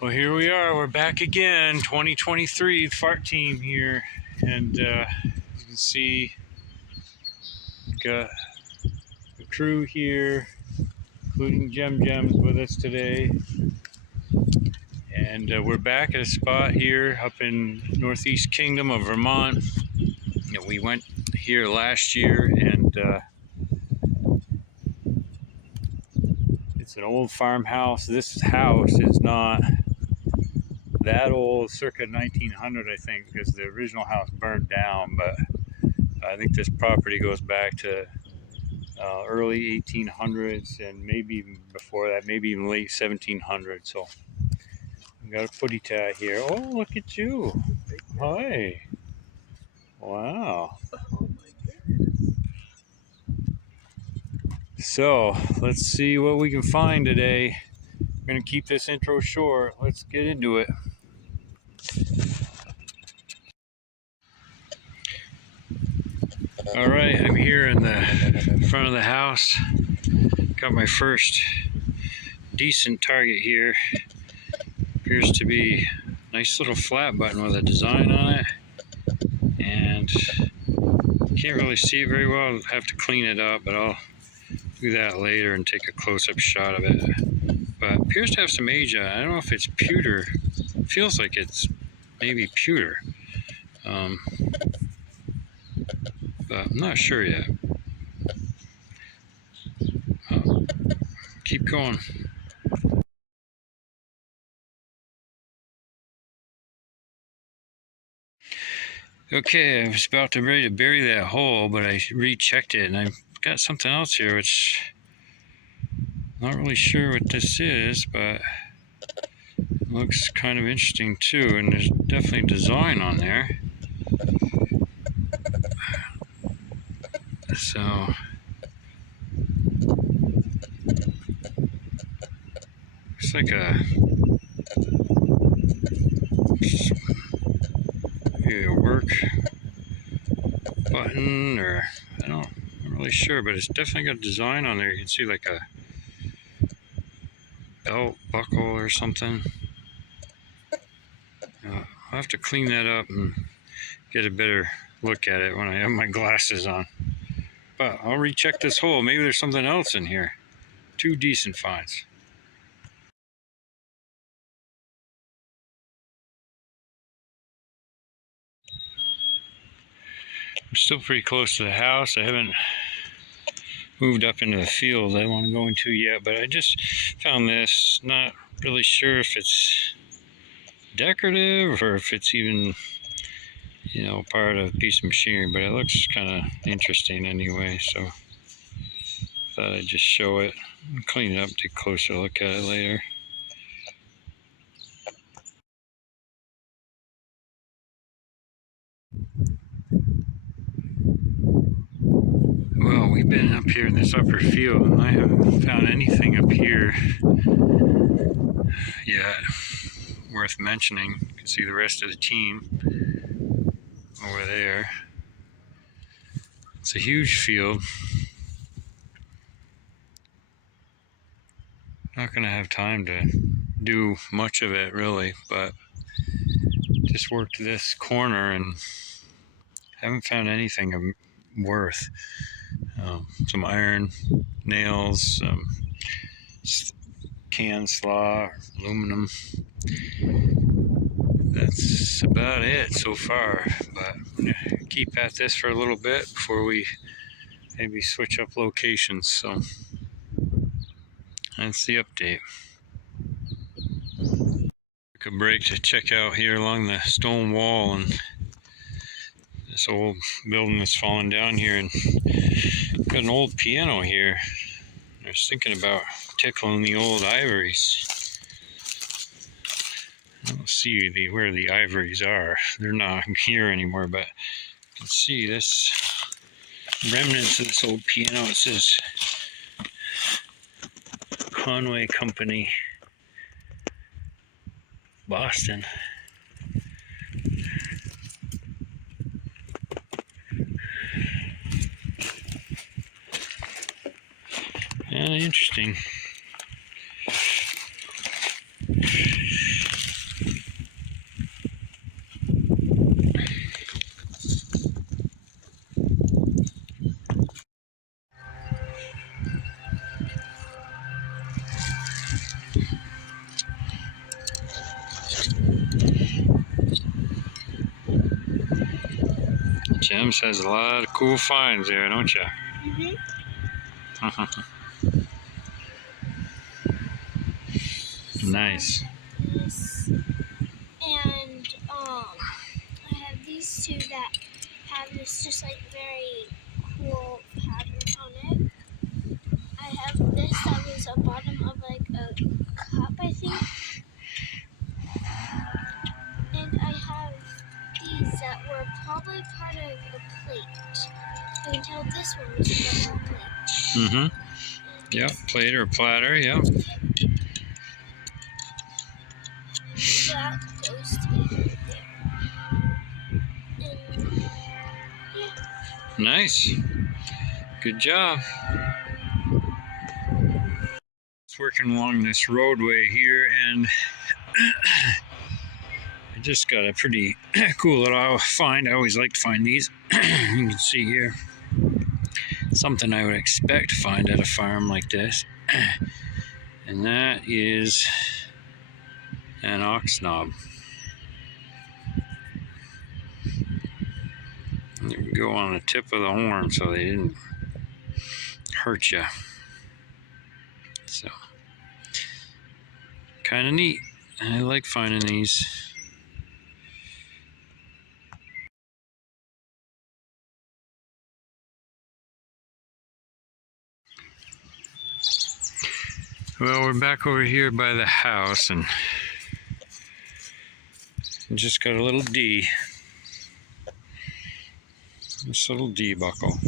Well, here we are. We're back again. 2023 fart team here, and you can see got the crew here, including Gems with us today. And we're back at a spot here up in Northeast Kingdom of Vermont. We went here last year, and it's an old farmhouse. This house is not that old, circa 1900, I think, because the original house burned down, but I think this property goes back to early 1800s and maybe even before that, maybe even late 1700s. So we got a footy tie here. Oh, look at you. Hi. Wow. So let's see what we can find today. I'm going to keep this intro short. Let's get into it. All right, I'm here in the front of the house. Got my first decent target here. Appears to be a nice little flat button with a design on it. And can't really see it very well. I'll have to clean it up, but I'll do that later and take a close-up shot of it. But it appears to have some age on it. I don't know if it's pewter. It feels like it's maybe pewter. But I'm not sure yet. Keep going. Okay, I was about to ready to bury that hole, but I rechecked it, and I've got something else here, which I'm not really sure what this is, but it looks kind of interesting too, and there's definitely design on there. So looks like maybe a work button, or I'm not really sure, but it's definitely got a design on there. You can see like a belt buckle or something. I'll have to clean that up and get a better look at it when I have my glasses on. But I'll recheck this hole. Maybe there's something else in here. Two decent finds. I'm still pretty close to the house. I haven't moved up into the field I want to go into yet, but I just found this. Not really sure if it's decorative or if it's even, part of a piece of machinery, but it looks kind of interesting anyway, so thought I'd just show it, clean it up, take a closer look at it later. Well, we've been up here in this upper field, and I haven't found anything up here yet worth mentioning. You can see the rest of the team over there. It's a huge field. Not going to have time to do much of it really, but just worked this corner and haven't found anything of worth. Some iron nails, some can slaw, aluminum. That's about it so far, but I'm going to keep at this for a little bit before we maybe switch up locations. So that's the update. Took a break to check out here along the stone wall, and this old building that's fallen down here, and got an old piano here. I was thinking about tickling the old ivories. I don't see where the ivories are. They're not here anymore, but you can see this remnants of this old piano. It says Conway Company, Boston. Interesting. Gems has a lot of cool finds there, don't you? Mm-hmm. Nice. This, and I have these two that have this just like very cool pattern on it. I have this that was a bottom of like a cup, I think. And I have these that were probably part of a plate. I can tell this one was part of a plate. Mm-hmm. Yep, plate or platter, yep. That goes to be right there. And yeah. Nice. Good job. It's working along this roadway here, and I just got a pretty cool little find. I always like to find these. You can see here something I would expect to find at a farm like this, and that is an ox knob. And they go on the tip of the horn so they didn't hurt you. So, kind of neat. I like finding these. Well, we're back over here by the house, and just got a little D. This little D buckle.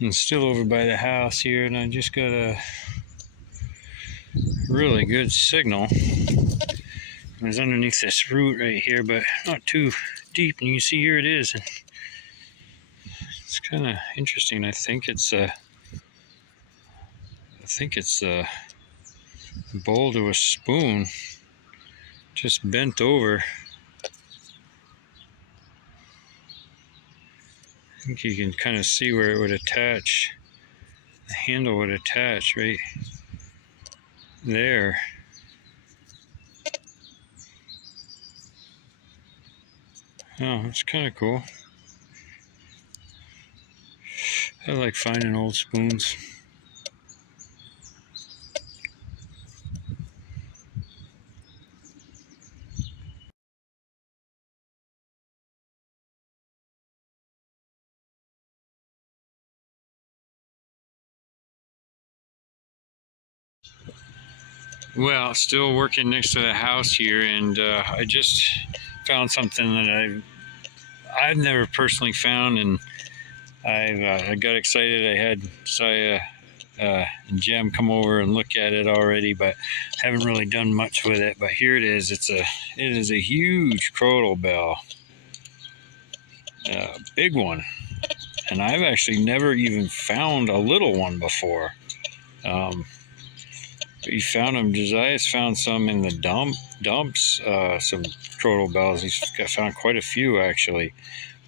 And still over by the house here, and I just got a really good signal. It was underneath this root right here, but not too deep, and you can see here it is. It's kind of interesting. I think it's the bowl to a spoon, just bent over. I think you can kind of see where it would attach. The handle would attach right there. Oh, that's kind of cool. I like finding old spoons. Well, still working next to the house here, and I just found something that I've never personally found, and I got excited. I had Saya and Jem come over and look at it already, but haven't really done much with it. But here it is. It is a huge crotal bell, big one, and I've actually never even found a little one before. He found them. Josiah's found some in the dumps. Some crotal bells. He's found quite a few actually,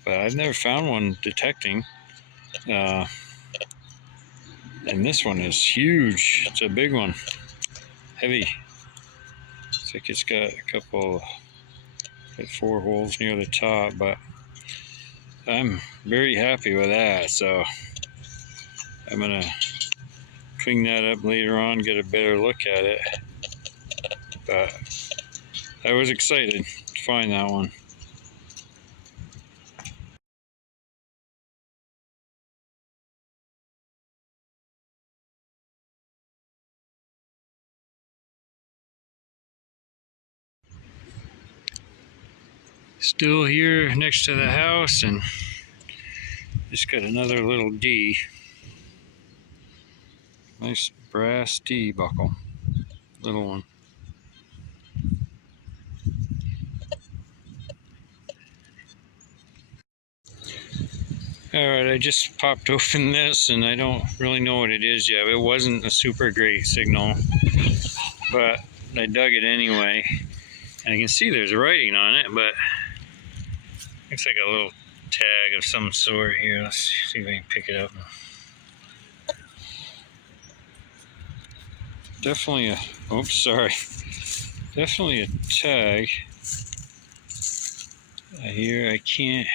but I've never found one detecting. And this one is huge. It's a big one, heavy. It's like it's got a couple, 4 holes near the top, but I'm very happy with that. So I'm gonna clean that up later on, get a better look at it. But I was excited to find that one. Still here next to the house, and just got another little D. Nice brass D buckle. Little one. Alright, I just popped open this, and I don't really know what it is yet. It wasn't a super great signal, but I dug it anyway. And I can see there's writing on it, but looks like a little tag of some sort here. Let's see if I can pick it up. definitely a, oops, sorry, definitely a tag. Here I can't,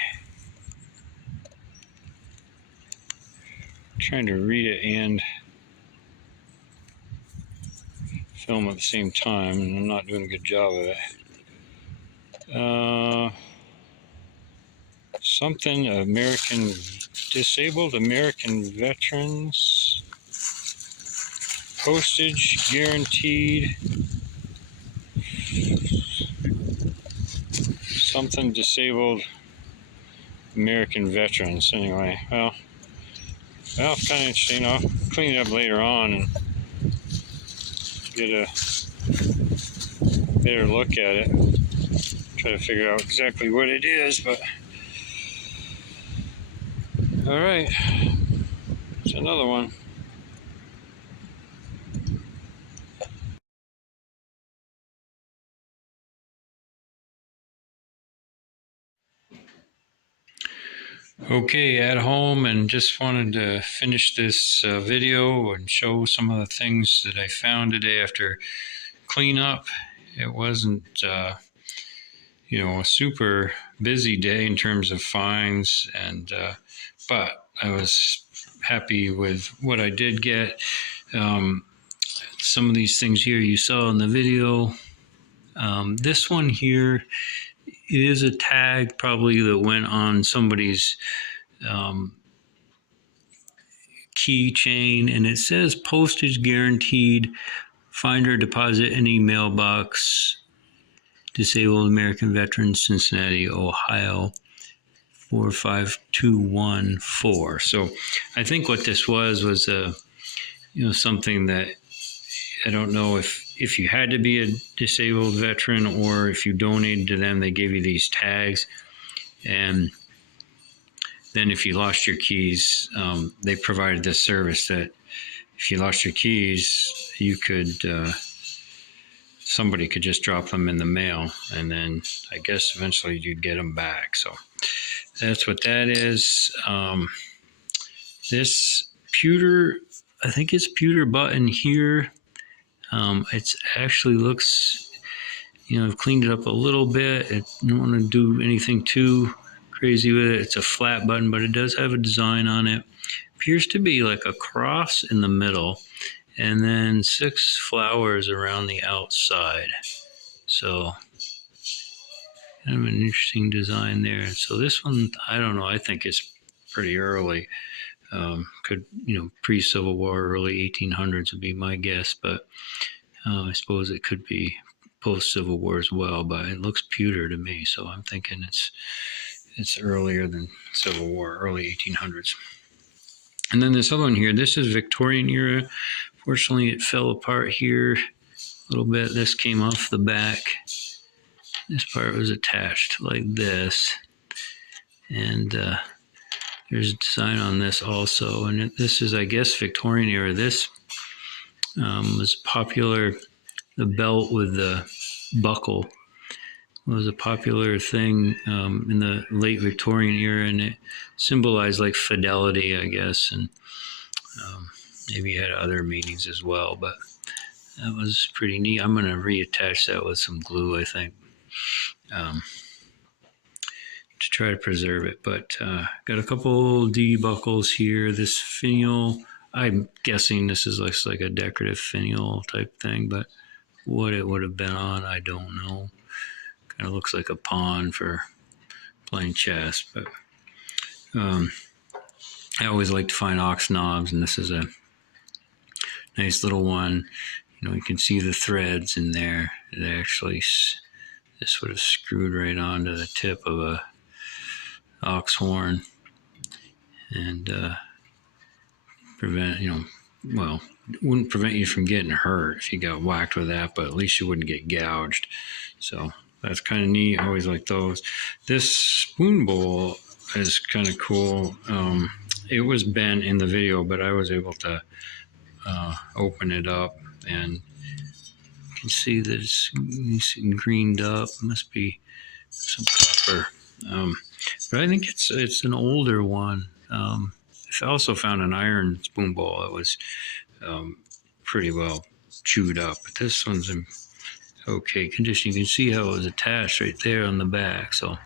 trying to read it and film at the same time, and I'm not doing a good job of it. Something American, disabled American veterans, postage guaranteed, something disabled American veterans. Anyway, well, it's kind of interesting. I'll clean it up later on and get a better look at it. Try to figure out exactly what it is, but all right, it's another one. Okay, at home, and just wanted to finish this video and show some of the things that I found today after cleanup. It wasn't a super busy day in terms of finds, and but I was happy with what I did get. Some of these things here you saw in the video. This one here, it is a tag probably that went on somebody's keychain, and it says postage guaranteed, find or deposit any mailbox, disabled American veterans, Cincinnati, Ohio 45214. So I think what this was something that, I don't know if you had to be a disabled veteran or if you donated to them, they gave you these tags. And then if you lost your keys, they provided this service that if you lost your keys, you could, somebody could just drop them in the mail, and then I guess eventually you'd get them back. So that's what that is. This pewter, I think it's pewter button here. It's actually looks, I've cleaned it up a little bit. I don't want to do anything too crazy with it. It's a flat button, but it does have a design on it. Appears to be like a cross in the middle, and then 6 flowers around the outside. So kind of an interesting design there. So this one, I don't know, I think it's pretty early. Could, pre-Civil War, early 1800s would be my guess, but I suppose it could be post-Civil War as well, but it looks pewter to me, so I'm thinking it's earlier than Civil War, early 1800s. And then this other one here, this is Victorian era. Fortunately, it fell apart here a little bit. This came off the back. This part was attached like this. And there's a design on this also. And this is, I guess, Victorian era. This was popular. The belt with the buckle was a popular thing in the late Victorian era, and it symbolized like fidelity, I guess, and maybe it had other meanings as well, but that was pretty neat. I'm going to reattach that with some glue, I think, to try to preserve it. But got a couple D buckles here. This finial, I'm guessing this is like a decorative finial type thing, but what it would have been on, I don't know. Kind of looks like a pawn for playing chess, but I always like to find ox knobs, and this is a nice little one. You can see the threads in there. It actually, this would have screwed right onto the tip of a ox horn and prevent, wouldn't prevent you from getting hurt if you got whacked with that, but at least you wouldn't get gouged. So that's kind of neat. I always like those. This spoon bowl is kind of cool. It was bent in the video, but I was able to open it up, and you can see that it's greened up. Must be some copper. But I think it's an older one. I also found an iron spoon bowl that was pretty well chewed up. But this one's in okay condition. You can see how it was attached right there on the back. So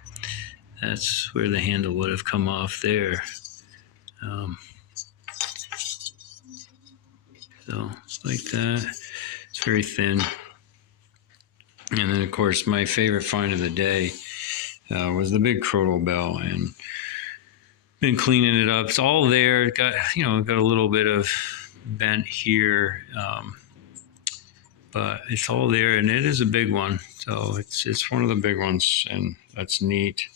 that's where the handle would have come off there. So like that. It's very thin. And then, of course, my favorite find of the day was the big crotal bell, and been cleaning it up. It's all there. It got got a little bit of bent here, but it's all there, and it is a big one. So it's one of the big ones, and that's neat.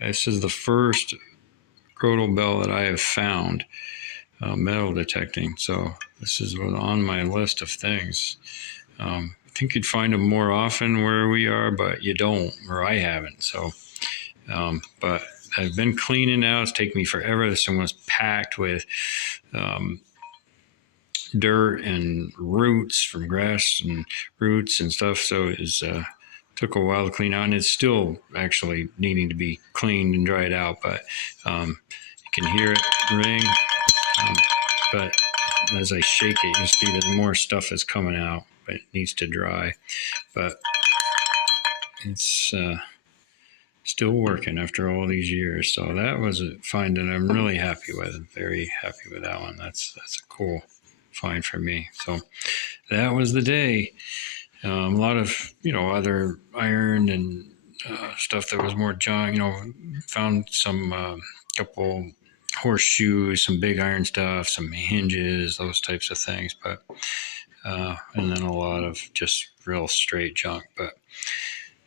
This is the first crotal bell that I have found metal detecting. So this is on my list of things. I think you'd find them more often where we are, but you don't, or I haven't. So, but I've been cleaning out. It's taken me forever. This one was packed with dirt and roots from grass and roots and stuff. So it was, took a while to clean out, and it's still actually needing to be cleaned and dried out. But you can hear it ring. But as I shake it, you see that more stuff is coming out, but it needs to dry. But it's still working after all these years. So that was a find that I'm really happy with. I'm very happy with that one. That's a cool find for me. So that was the day. A lot of other iron and stuff that was more junk. Found some couple horseshoes, some big iron stuff, some hinges, those types of things. But and then a lot of just real straight junk. But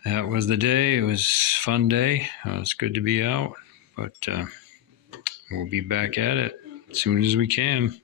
that was the day. It was a fun day. It's good to be out, but we'll be back at it as soon as we can.